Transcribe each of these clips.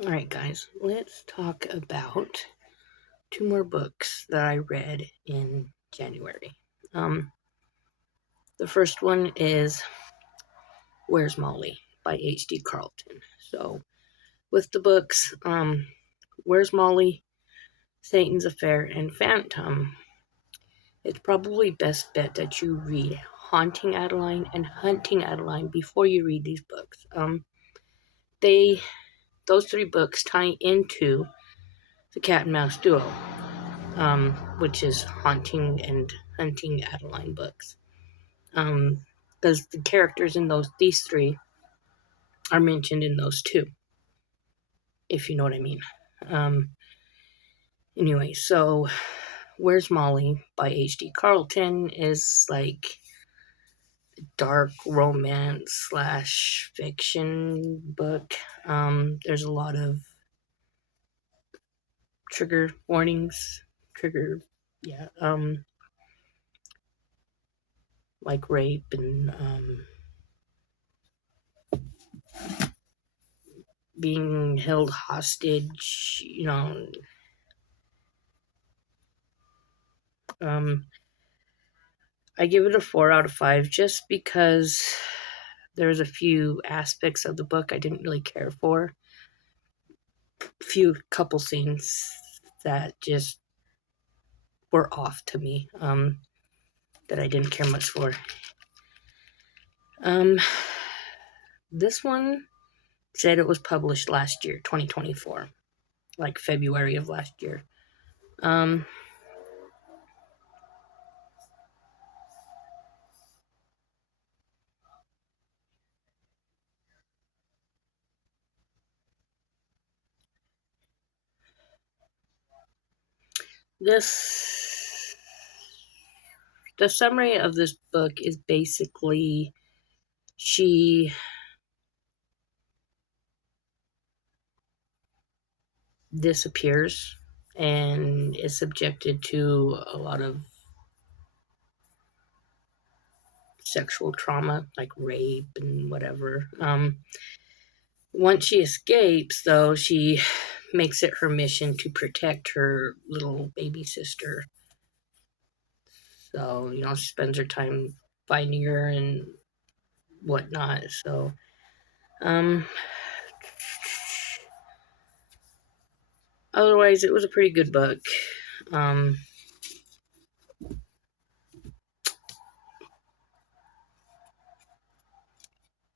Alright, guys, let's talk about two more books that I read in January. The first one is Where's Molly by H.D. Carlton. So, with the books, Where's Molly, Satan's Affair, and Phantom, it's probably best bet that you read Haunting Adeline and Hunting Adeline before you read these books. Those three books tie into the Cat and Mouse duo, which is Haunting and Hunting Adeline books. Because the characters in these three are mentioned in those two, if you know what I mean. Anyway, so Where's Molly by H.D. Carlton is like dark romance / fiction book. There's a lot of trigger warnings, like rape and being held hostage, I give it a 4 out of 5 just because there's a few aspects of the book I didn't really care for. Couple scenes that just were off to me, that I didn't care much for. This one said it was published last year, 2024, like February of last year. The summary of this book is basically she disappears and is subjected to a lot of sexual trauma, like rape and whatever. Once she escapes, though, she makes it her mission to protect her little baby sister. So, she spends her time finding her and whatnot. So, otherwise, it was a pretty good book.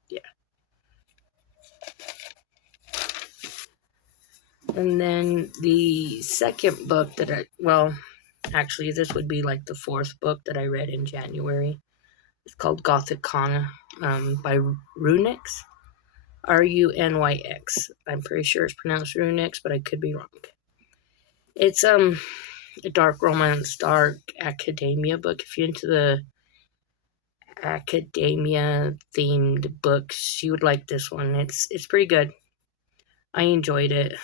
Yeah. And then the second book actually, this would be like the fourth book that I read in January. It's called Gothikana, by Runyx. Runyx. I'm pretty sure it's pronounced Runyx, but I could be wrong. It's a dark romance, dark academia book. If you're into the academia themed books, you would like this one. It's pretty good. I enjoyed it.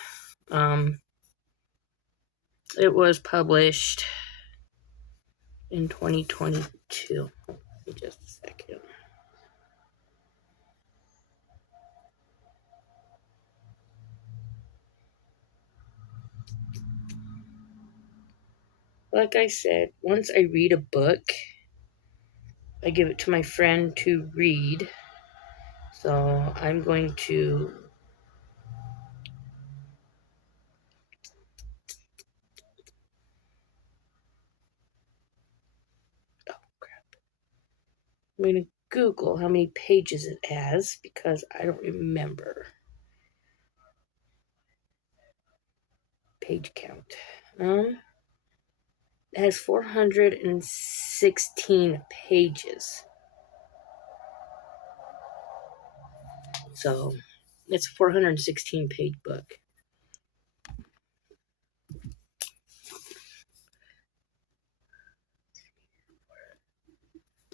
It was published in 2022. Just a second. Like I said, once I read a book, I give it to my friend to read. So I'm going to I'm going to Google how many pages it has because I don't remember. Page count. It has 416 pages. So it's a 416 page book.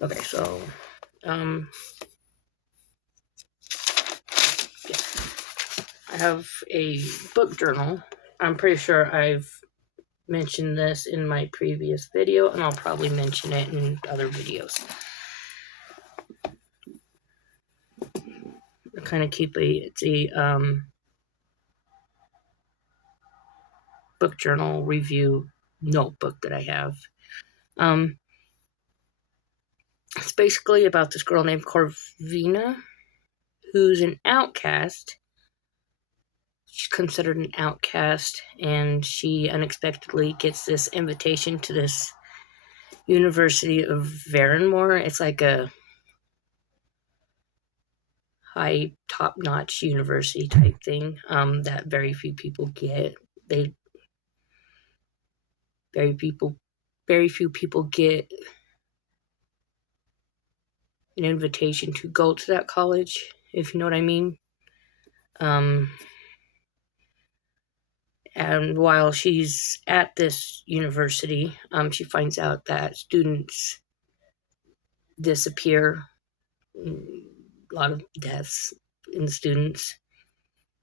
Okay, so yeah. I have a book journal. I'm pretty sure I've mentioned this in my previous video, and I'll probably mention it in other videos. I kind of keep it's a book journal review notebook that I have. Um, it's basically about this girl named Corvina, who's an outcast. She's considered an outcast, and she unexpectedly gets this invitation to this University of Varenmore. It's like a high, top-notch university type thing that very few people get. They very few people get an invitation to go to that college, if you know what I mean. Um, and while she's at this university, she finds out that students disappear, a lot of deaths in students.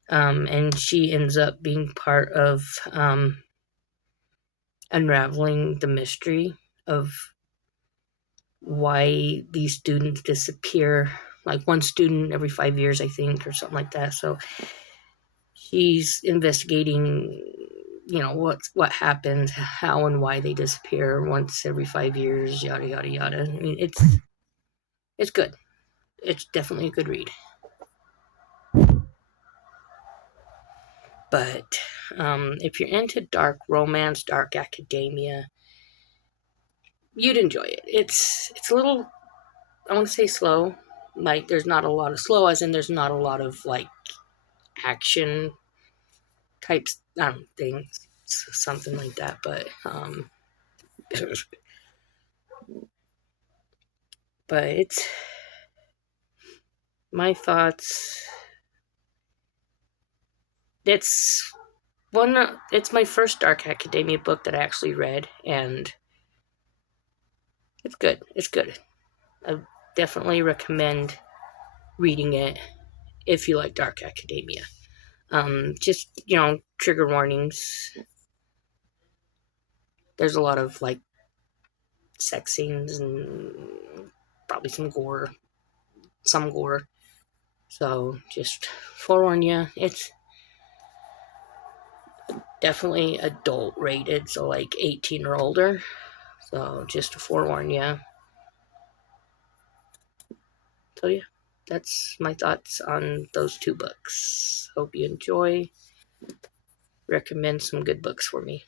And she ends up being part of unraveling the mystery of why these students disappear, like one student every 5 years, I think, or something like that. So she's investigating, what happens, how and why they disappear once every 5 years, yada yada yada. I mean, it's good. It's definitely a good read. But if you're into dark romance, dark academia, you'd enjoy it. It's a little, I want to say slow. Like there's not a lot of slow, as in there's not a lot of like action types things, something like that. But it's my thoughts. It's one. It's my first dark academia book that I actually read, and it's good. It's good. I definitely recommend reading it if you like dark academia. Just trigger warnings. There's a lot of like sex scenes and probably some gore. So just forewarn you, it's definitely adult rated, so like 18 or older. So just to forewarn you. So yeah, that's my thoughts on those two books. Hope you enjoy. Recommend some good books for me.